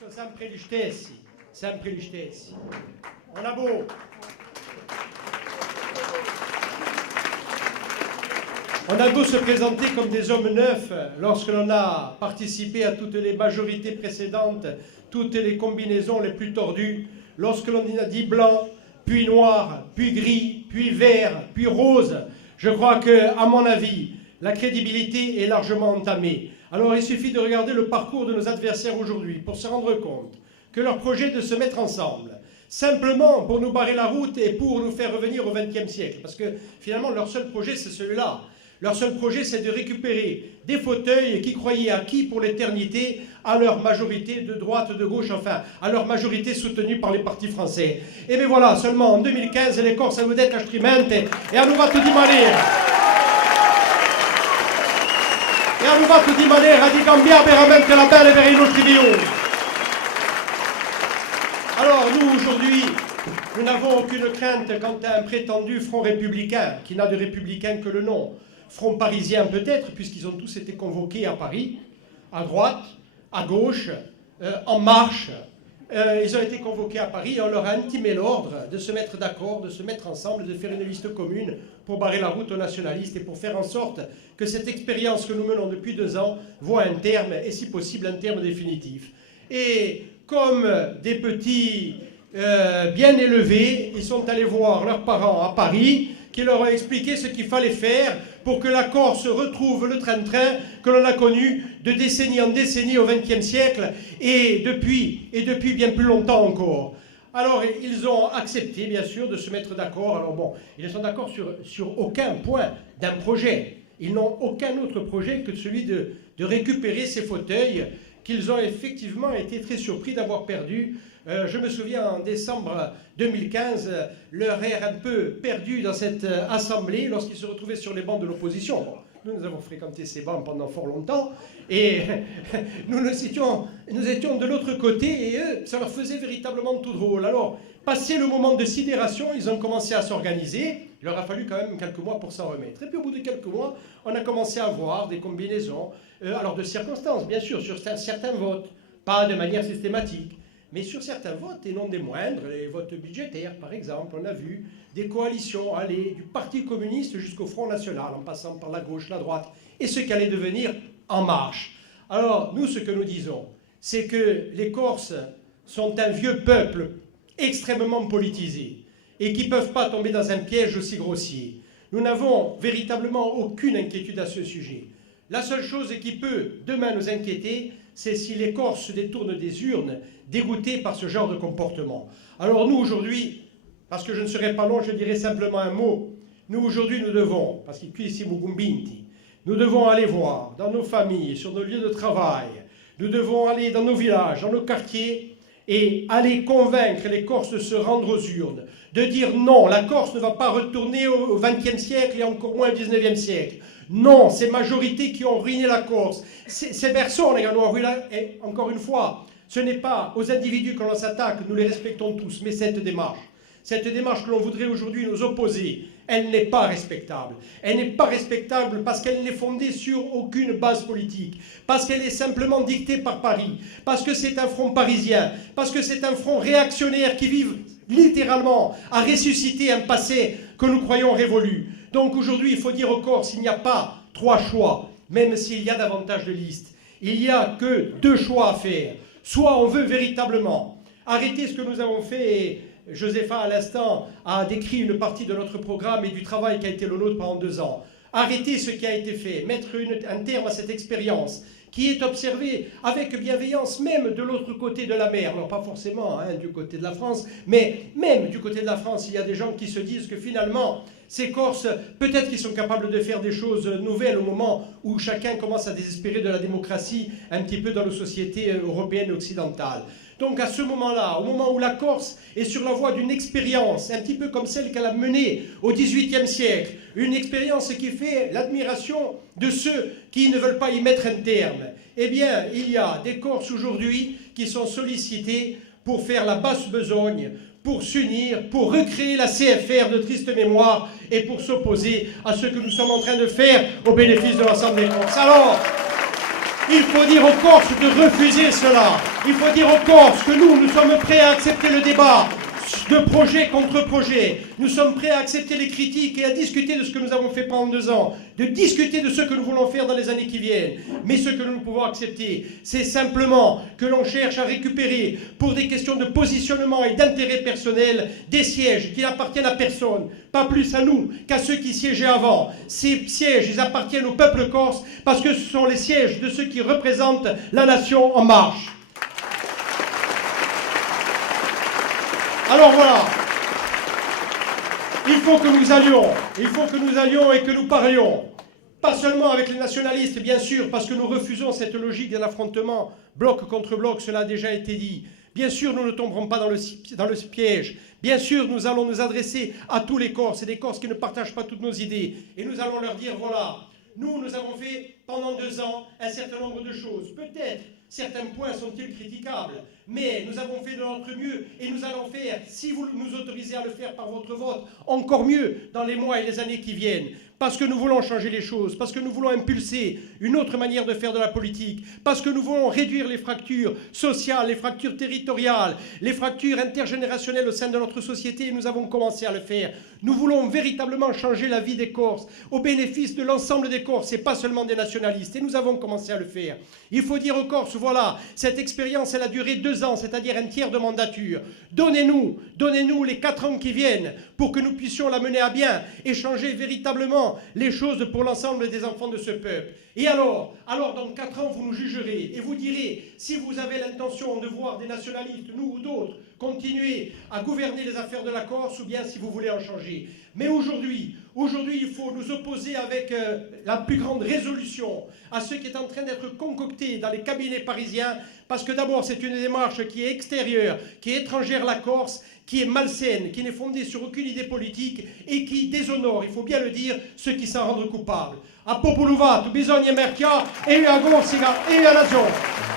sono sempre gli stessi, sempre gli stessi. On a beau. On a beau se présenter comme des hommes neufs lorsque l'on a participé à toutes les majorités précédentes, toutes les combinaisons les plus tordues, lorsque l'on a dit blanc, puis noir, puis gris, puis vert, puis rose, je crois que, à mon avis, la crédibilité est largement entamée. Alors il suffit de regarder le parcours de nos adversaires aujourd'hui pour se rendre compte que leur projet de se mettre ensemble, simplement pour nous barrer la route et pour nous faire revenir au XXe siècle, parce que finalement leur seul projet c'est celui-là. Leur seul projet, c'est de récupérer des fauteuils qui croyaient acquis pour l'éternité à leur majorité de droite, de gauche, enfin, à leur majorité soutenue par les partis français. Et bien voilà, seulement en 2015, les Corses hanno detto altrimenti e hanno fatto di maniera. E hanno fatto di maniera di cambiare veramente la pelle per i nostri vieux. Alors, nous, aujourd'hui, nous n'avons aucune crainte quant à un prétendu front républicain, qui n'a de républicain que le nom. Front parisien peut-être, puisqu'ils ont tous été convoqués à Paris, à droite, à gauche, en marche. Ils ont été convoqués à Paris et on leur a intimé l'ordre de se mettre d'accord, de se mettre ensemble, de faire une liste commune pour barrer la route aux nationalistes et pour faire en sorte que cette expérience que nous menons depuis 2 ans voit un terme, et si possible un terme définitif. Et comme des petits bien élevés, ils sont allés voir leurs parents à Paris, qui leur ont expliqué ce qu'il fallait faire pour que la Corse retrouve le train-train que l'on a connu de décennie en décennie au XXe siècle et depuis bien plus longtemps encore. Alors ils ont accepté bien sûr de se mettre d'accord. Alors bon, ils sont d'accord sur aucun point d'un projet. Ils n'ont aucun autre projet que celui de récupérer ces fauteuils qu'ils ont effectivement été très surpris d'avoir perdus. Je me souviens en décembre 2015, leur air un peu perdu dans cette assemblée lorsqu'ils se retrouvaient sur les bancs de l'opposition. Bon, nous avons fréquenté ces bancs pendant fort longtemps et nous étions de l'autre côté et eux, ça leur faisait véritablement tout drôle. Alors, passé le moment de sidération, ils ont commencé à s'organiser. Il leur a fallu quand même quelques mois pour s'en remettre. Et puis au bout de quelques mois, on a commencé à voir des combinaisons, alors de circonstances, bien sûr, sur certains votes, pas de manière systématique. Mais sur certains votes, et non des moindres, les votes budgétaires, par exemple, on a vu des coalitions aller du Parti communiste jusqu'au Front National, en passant par la gauche, la droite, et ce qu'allait devenir En Marche. Alors, nous, ce que nous disons, c'est que les Corses sont un vieux peuple extrêmement politisé, et qui ne peuvent pas tomber dans un piège aussi grossier. Nous n'avons véritablement aucune inquiétude à ce sujet. La seule chose qui peut demain nous inquiéter, c'est si les Corses se détournent des urnes, dégoûtés par ce genre de comportement. Alors nous, aujourd'hui, parce que je ne serai pas long, je dirai simplement un mot. Nous, aujourd'hui, nous devons, parce qu'il ici Mugumbinti, nous devons aller voir dans nos familles, sur nos lieux de travail, nous devons aller dans nos villages, dans nos quartiers, et aller convaincre les Corses de se rendre aux urnes, de dire non, la Corse ne va pas retourner au XXe siècle et encore moins au XIXe siècle. Non, ces majorités qui ont ruiné la Corse, ces personnes qui ont ruiné, et encore une fois, ce n'est pas aux individus que l'on s'attaque, nous les respectons tous, mais cette démarche que l'on voudrait aujourd'hui nous opposer, elle n'est pas respectable. Elle n'est pas respectable parce qu'elle n'est fondée sur aucune base politique, parce qu'elle est simplement dictée par Paris, parce que c'est un front parisien, parce que c'est un front réactionnaire qui vit littéralement à ressusciter un passé que nous croyons révolu. Donc aujourd'hui, il faut dire aux Corses, il n'y a pas 3 choix, même s'il y a davantage de listes. Il n'y a que 2 choix à faire. Soit on veut véritablement arrêter ce que nous avons fait, et Josepha à l'instant a décrit une partie de notre programme et du travail qui a été le nôtre pendant 2 ans. Arrêter ce qui a été fait, mettre un terme à cette expérience qui est observée avec bienveillance même de l'autre côté de la mer. Non pas forcément du côté de la France, mais même du côté de la France, il y a des gens qui se disent que finalement, ces Corses, peut-être qu'ils sont capables de faire des choses nouvelles au moment où chacun commence à désespérer de la démocratie un petit peu dans nos sociétés européennes et occidentales. Donc à ce moment-là, au moment où la Corse est sur la voie d'une expérience, un petit peu comme celle qu'elle a menée au XVIIIe siècle, une expérience qui fait l'admiration de ceux qui ne veulent pas y mettre un terme, eh bien, il y a des Corses aujourd'hui qui sont sollicités pour faire la basse besogne, pour s'unir, pour recréer la CFR de triste mémoire et pour s'opposer à ce que nous sommes en train de faire au bénéfice de l'ensemble des Corses. Alors, Il faut dire aux Corses de refuser cela. Il faut dire aux Corses que nous sommes prêts à accepter le débat de projet contre projet. Nous sommes prêts à accepter les critiques et à discuter de ce que nous avons fait pendant 2 ans, de discuter de ce que nous voulons faire dans les années qui viennent. Mais ce que nous ne pouvons accepter, c'est simplement que l'on cherche à récupérer, pour des questions de positionnement et d'intérêt personnel, des sièges qui n'appartiennent à personne, pas plus à nous qu'à ceux qui siégeaient avant. Ces sièges, ils appartiennent au peuple corse parce que ce sont les sièges de ceux qui représentent la nation en marche. Alors voilà, il faut que nous allions et que nous parlions, pas seulement avec les nationalistes, bien sûr, parce que nous refusons cette logique d'un affrontement bloc contre bloc, cela a déjà été dit. Bien sûr, nous ne tomberons pas dans le piège. Bien sûr, nous allons nous adresser à tous les Corses et des Corses qui ne partagent pas toutes nos idées. Et nous allons leur dire, voilà, nous avons fait pendant 2 ans un certain nombre de choses. Peut-être certains points sont-ils critiquables, mais nous avons fait de notre mieux et nous allons faire, si vous nous autorisez à le faire par votre vote, encore mieux dans les mois et les années qui viennent. Parce que nous voulons changer les choses, parce que nous voulons impulser une autre manière de faire de la politique, parce que nous voulons réduire les fractures sociales, les fractures territoriales, les fractures intergénérationnelles au sein de notre société, et nous avons commencé à le faire. Nous voulons véritablement changer la vie des Corses, au bénéfice de l'ensemble des Corses, et pas seulement des nationalistes, et nous avons commencé à le faire. Il faut dire aux Corses, voilà, cette expérience, elle a duré 2 ans, c'est-à-dire un tiers de mandature. Donnez-nous les 4 ans qui viennent pour que nous puissions la mener à bien et changer véritablement les choses pour l'ensemble des enfants de ce peuple. Et alors dans 4 ans, vous nous jugerez et vous direz si vous avez l'intention de voir des nationalistes, nous ou d'autres, continuer à gouverner les affaires de la Corse ou bien si vous voulez en changer. Mais aujourd'hui, il faut nous opposer avec la plus grande résolution à ce qui est en train d'être concocté dans les cabinets parisiens, parce que d'abord c'est une démarche qui est extérieure, qui est étrangère à la Corse, qui est malsaine, qui n'est fondée sur aucune idée politique et qui déshonore, il faut bien le dire, ceux qui s'en rendent coupables. A popolo vato, bisogna merchiare e a Corsica e a Nazione.